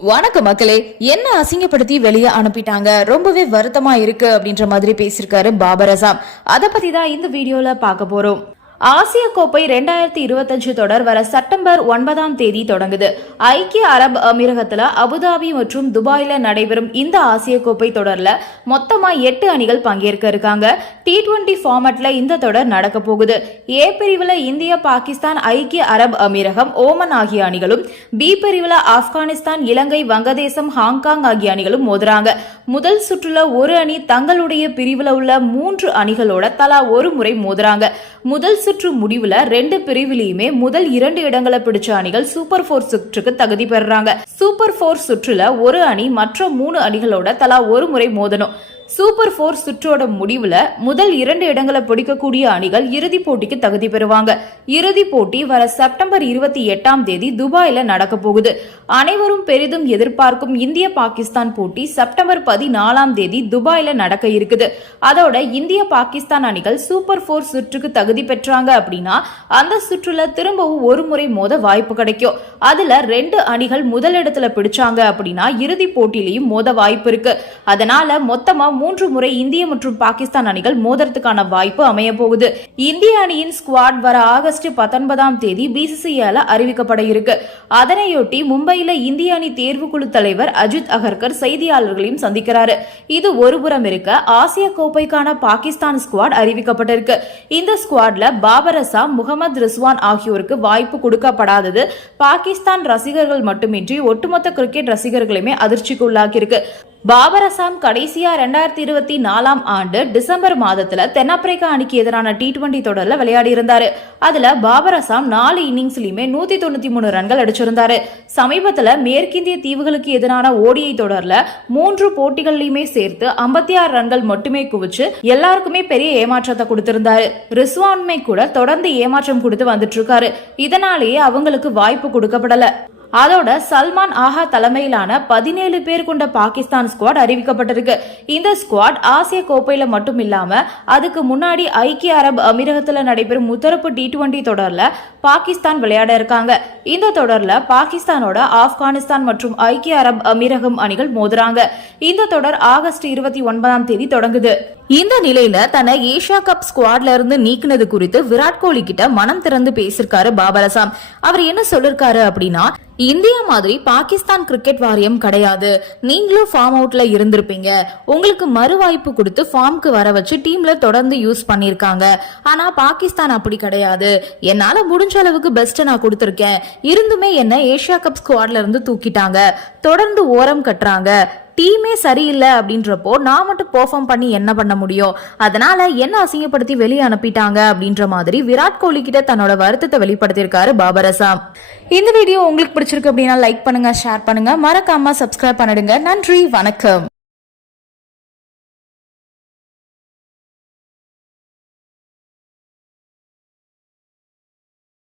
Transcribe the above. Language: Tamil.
வணக்கம் மக்களே என்ன அசிங்கப்படுத்தி வெளியே அனுப்பிட்டாங்க? ரொம்பவே வருத்தமா இருக்கு அப்படின்ற மாதிரி பேசியிருக்காரு பாபர் அசாம் அதை பத்தி தான் இந்த வீடியோல பார்க்க போறோம். ஆசிய கோப்பை ரெண்டாயிரத்தி இருபத்தஞ்சு தொடர் வர செப்டம்பர் ஒன்பதாம் தேதி தொடங்குது. ஐக்கிய அரபு அமீரகத்துல அபுதாபி மற்றும் துபாயில நடைபெறும் இந்த ஆசிய கோப்பை தொடர்ல மொத்தமா எட்டு அணிகள் பங்கேற்க இருக்காங்க. டி டுவெண்டி ஃபார்மட்ல இந்த தொடர் நடக்க போகுது. ஏ பிரிவுல இந்தியா பாகிஸ்தான் ஐக்கிய அரபு அமீரகம் ஓமன் ஆகிய அணிகளும் பி பிரிவுல ஆப்கானிஸ்தான் இலங்கை வங்கதேசம் ஹாங்காங் ஆகிய அணிகளும் மோதுறாங்க. முதல் சுற்றுல ஒரு அணி தங்களுடைய பிரிவுல உள்ள மூன்று அணிகளோட தலா ஒரு முறை மோதுறாங்க. முதல் சுற்று முடிவுல ரெண்டு பிரிவிலையுமே முதல் இரண்டு இடங்களை பிடிச்ச அணிகள் சூப்பர் ஃபோர் சுற்றுக்கு தகுதி பெறுறாங்க. சூப்பர் ஃபோர் சுற்றுல ஒரு அணி மற்ற மூணு அணிகளோட தலா ஒரு முறை மோதணும். சூப்பர் ஃபோர் சுற்றோட முடிவுல முதல் இரண்டு இடங்களை பிடிக்கக்கூடிய அணிகள் இறுதிப் போட்டிக்கு தகுதி பெறுவாங்க. இறுதிப் போட்டி வர செப்டம்பர் இருபத்தி எட்டாம் தேதி துபாயில நடக்க போகுது. அனைவரும் பெரிதும் எதிர்பார்க்கும் இந்திய பாகிஸ்தான் போட்டி செப்டம்பர் பதினாலாம் தேதி துபாயில நடக்க இருக்குது. அதோட இந்திய பாகிஸ்தான் அணிகள் சூப்பர் ஃபோர் சுற்றுக்கு தகுதி பெற்றாங்க அப்படின்னா அந்த சுற்றுல திரும்பவும் ஒரு முறை மோத வாய்ப்பு கிடைக்கும். அதுல ரெண்டு அணிகள் முதலிடத்துல பிடிச்சாங்க அப்படின்னா இறுதிப் போட்டியிலையும் மோத வாய்ப்பு இருக்கு. அதனால மொத்தமா மூன்று முறை இந்திய மற்றும் பாகிஸ்தான் அணிகள் மோதறதுக்கான வாய்ப்பு அமைய போகுது இந்திய அணியின் ஸ்குவாட் வர ஆகஸ்ட் பத்தொன்பதாம் தேதி பிசிசிஐல அறிவிக்கப்பட இருக்கு. அதனையொட்டி மும்பையில இந்திய அணி தேர்வுக்குழு தலைவர் அஜித் அகர்கர் செய்தியாளர்களையும் சந்திக்கிறாரு. இது ஒருபுறம் இருக்க ஆசிய கோப்பைக்கான பாகிஸ்தான் ஸ்குவாட் அறிவிக்கப்பட்டிருக்கு. இந்த ஸ்குவாட்ல பாபர் அசாம் முகமது ரிஸ்வான் ஆகியோருக்கு வாய்ப்பு கொடுக்கப்படாதது. பாகிஸ்தான் ரசிகர்கள் மட்டுமின்றி ஒட்டுமொத்த கிரிக்கெட் ரசிகர்களையுமே அதிர்ச்சிக்கு உள்ளாகியிருக்கு பாபர் அசாம் கடைசியா ரெண்டாயிரத்தி இருபத்தி நாலாம் ஆண்டு டிசம்பர் மாதத்துல தென்னாப்பிரிக்கா அணிக்கு எதிரான டி டுவெண்டி தொடர்ல விளையாடி இருந்தாரு. அதுல பாபர் அசாம் நாலு இன்னிங்ஸ்லயுமே நூத்தி தொண்ணூத்தி மூணு ரன்கள் அடிச்சிருந்தாரு. சமீபத்துல மேற்கிந்திய தீவுகளுக்கு எதிரான ஓடிஐ தொடர்ல மூன்று போட்டிகள்லயுமே சேர்த்து ஐம்பத்தி ஆறு ரன்கள் மட்டுமே குவிச்சு எல்லாருக்குமே பெரிய ஏமாற்றத்தை கொடுத்திருந்தாரு. ரிஸ்வான்மே கூட தொடர்ந்து ஏமாற்றம் கொடுத்து வந்துட்டு இருக்காரு. இதனாலேயே அவங்களுக்கு வாய்ப்பு கொடுக்கப்படல. அதோட சல்மான் ஆஹா தலைமையிலான பதினேழு பேர் கொண்ட பாகிஸ்தான் ஸ்குவாட் அறிவிக்கப்பட்டிருக்கு. இந்த ஸ்குவாட் ஆசிய கோப்பையில மட்டும் இல்லாம அதுக்கு முன்னாடி ஐக்கிய அரபு அமீரகத்துல நடைபெறும் முத்தரப்பு டி டுவெண்டி தொடர்ல பாகிஸ்தான் விளையாட இருக்காங்க. இந்த தொடர்ல பாகிஸ்தானோட ஆப்கானிஸ்தான் மற்றும் ஐக்கிய அரபு அமீரகம் அணிகள் மோதுறாங்க. இந்த தொடர் ஆகஸ்ட் இருபத்தி ஒன்பதாம் தேதி தொடங்குது. இந்த நிலையில தன்னை ஏஷியா கப் ஸ்குவாட்ல இருந்து நீக்கினது குறித்து விராட் கோலி கிட்ட மனம் திறந்து பேசியிருக்காரு பாபரசாம். அவர் என்ன சொல்லிருக்காரு அப்படின்னா இந்தியா மாதிரி பாகிஸ்தான் கிரிக்கெட் வாரியம் கிடையாது. நீங்களும் ஃபார்ம் அவுட்ல இருந்திருப்பீங்க. உங்களுக்கு மறு வாய்ப்பு கொடுத்து ஃபார்ம்க்கு வர வச்சு டீம்ல தொடர்ந்து யூஸ் பண்ணிருக்காங்க ஆனா பாகிஸ்தான் அப்படி கிடையாது. என்னால முடிஞ்ச அளவுக்கு பெஸ்ட் நான் கொடுத்துருக்கேன். இருந்துமே என்ன ஏஷியா கப் ஸ்குவாட்ல இருந்து தூக்கிட்டாங்க. தொடர்ந்து ஓரம் கட்டுறாங்க. டீமே சரியில்லை அப்படின்றப்போ நான் மட்டும் பெர்ஃபார்ம் பண்ணி என்ன பண்ண முடியும்? அதனால என்ன அசிங்கப்படுத்தி வெளியே அனுப்பிட்டாங்க அப்படின்ற மாதிரி விராட் கோலி கிட்ட தன்னோட வருத்தத்தை வெளிப்படுத்தியிருக்காரு பாபர் அசாம் இந்த வீடியோ உங்களுக்கு பிடிச்சிருக்கு அப்படின்னா லைக் பண்ணுங்க ஷேர் பண்ணுங்க. மறக்காம சப்ஸ்கிரைப் பண்ணிடுங்க. நன்றி வணக்கம்.